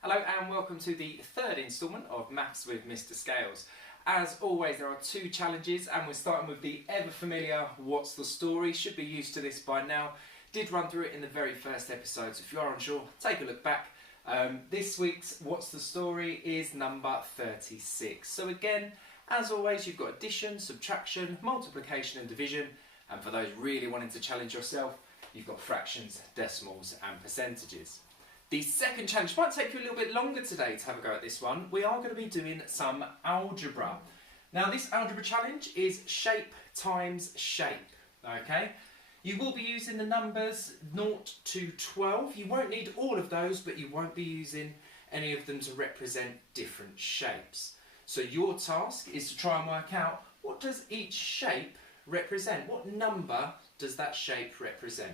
Hello and welcome to the third instalment of Maths with Mr. Scales. As always, there are two challenges and we're starting with the ever familiar What's the Story. Should be used to this by now. Did run through it in the very first episode, so if you are unsure, take a look back. This week's What's the Story is number 36. So again, as always, you've got addition, subtraction, multiplication and division. And for those really wanting to challenge yourself, you've got fractions, decimals and percentages. The second challenge might take you a little bit longer today to have a go at this one. We are going to be doing some algebra. Now this algebra challenge is shape times shape, okay? You will be using the numbers 0 to 12. You won't need all of those, but you won't be using any of them to represent different shapes. So your task is to try and work out, what does each shape represent? What number does that shape represent?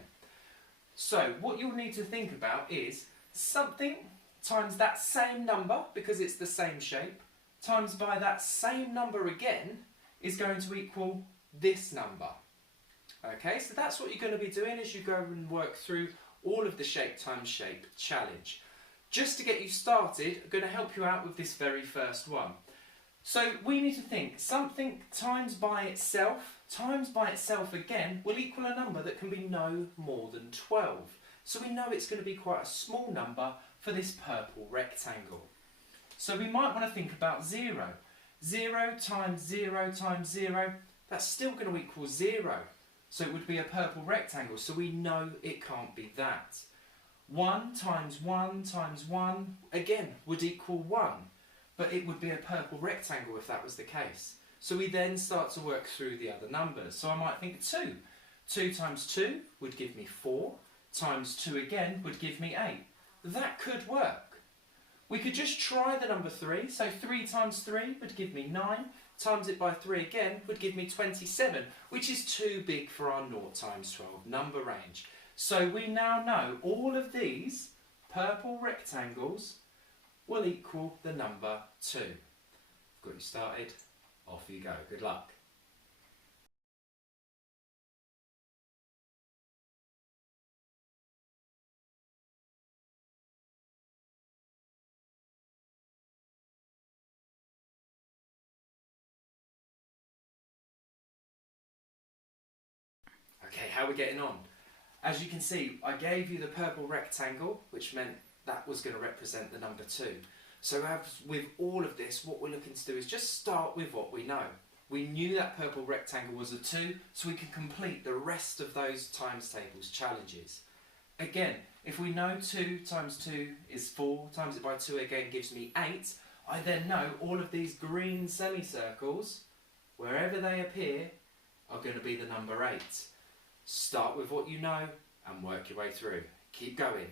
So what you'll need to think about is something times that same number, because it's the same shape, times by that same number again is going to equal this number. Okay, so that's what you're going to be doing as you go and work through all of the shape times shape challenge. Just to get you started, I'm going to help you out with this very first one. So we need to think something times by itself again will equal a number that can be no more than 12. So we know it's going to be quite a small number for this purple rectangle. So we might want to think about 0. 0 times 0 times 0, that's still going to equal 0. So it would be a purple rectangle, so we know it can't be that. 1 times 1 times 1, again, would equal 1. But it would be a purple rectangle if that was the case. So we then start to work through the other numbers. So I might think 2. 2 times 2 would give me 4. Times 2 again would give me 8. That could work. We could just try the number 3. So 3 times 3 would give me 9. Times it by 3 again would give me 27, which is too big for our 0 times 12 number range. So we now know all of these purple rectangles will equal the number 2. Got you started? Off you go. Good luck. Okay, how are we getting on? As you can see, I gave you the purple rectangle, which meant that was going to represent the number 2. So as with all of this, what we're looking to do is just start with what we know. We knew that purple rectangle was a 2, so we can complete the rest of those times tables challenges. Again, if we know 2 times 2 is 4, times it by 2 again gives me 8, I then know all of these green semicircles, wherever they appear, are going to be the number 8. Start with what you know and work your way through. Keep going.